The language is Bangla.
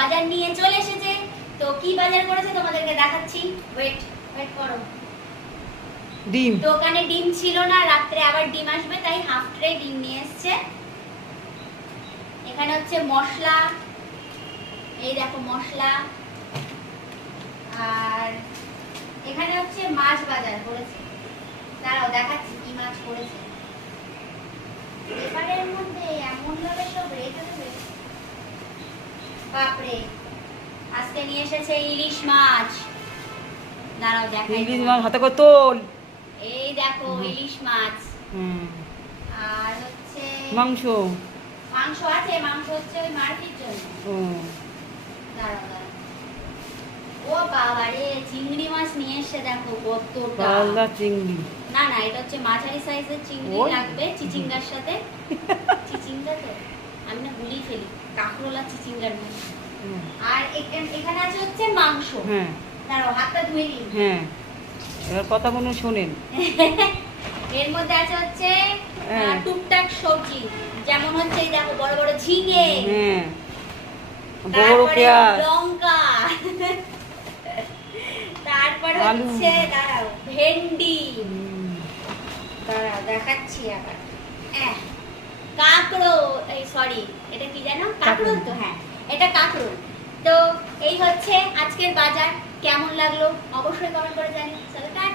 বাজার নিয়ে চলে এসেছে। তো কি বাজার করেছে তোমাদেরকে দেখাচ্ছি, ওয়েট ওয়েট করো। ডিম। দোকানে ডিম ছিল না, রাত্রে আবার ডিম আসবে, তাই হাফ ট্রে ডিম নিয়ে এসেছে। এখানে হচ্ছে মশলা, এই দেখো মশলা। আর এখানে হচ্ছে মাছ বাজার করেছে, দাঁড়াও দেখাচ্ছি কি মাছ করেছে। এবারের মধ্যে এমন ভাবে সব রেখে দেবে, বাপরে। আজকে নিয়ে এসেছে ইলিশ মাছ, দাঁড়াও দেখাই। ইলিশ মাছ হাতে করে তোল। এই দেখো ইলিশ মাছ। হুম। আর হচ্ছে মাংস। মাংস আছে, মাংস হচ্ছে ওই মার্কেটের জন্য। ও দাঁড়াও দাঁড়াও। ও বাবা রে, চিংড়ি মাছ নিয়ে এসে দেখো কতটা। পাল্লা চিংড়ি। না না, এটা হচ্ছে মাঝারি সাইজের চিংড়ি ওই। লাগবে, চিচিঙ্গার সাথে। চিচিঙ্গা তো আমি না গুলিয়ে ফেলি, কাঁকরোলা চিচিঙ্গার মধ্যে। হুম। আর এখানে আছে হচ্ছে মাংস। হ্যাঁ দাঁড়াও হাতটা ধুয়ে নিই। হ্যাঁ, এবার কথাগুলো শোনেন। এর মধ্যে আছে হচ্ছে হ্যাঁ। টুকটাক সবজি, যেমন হচ্ছে এই দেখো বড় বড় ঝিঙে, হ্যাঁ, বড় তারপরে পেঁয়াজ, লঙ্কা, তারপরে আলু। হচ্ছে দাঁড়াও ভেন্ডি, হুম, দাঁড়াও দেখাচ্ছি আবার। কাঁকড়ো, এই সরি এটা কি জানো, কাঁকরোল তো, হ্যাঁ এটা কাঁকরোল। তো এই হচ্ছে আজকের বাজার। কেমন লাগলো অবশ্যই কমেন্ট করে জানিও।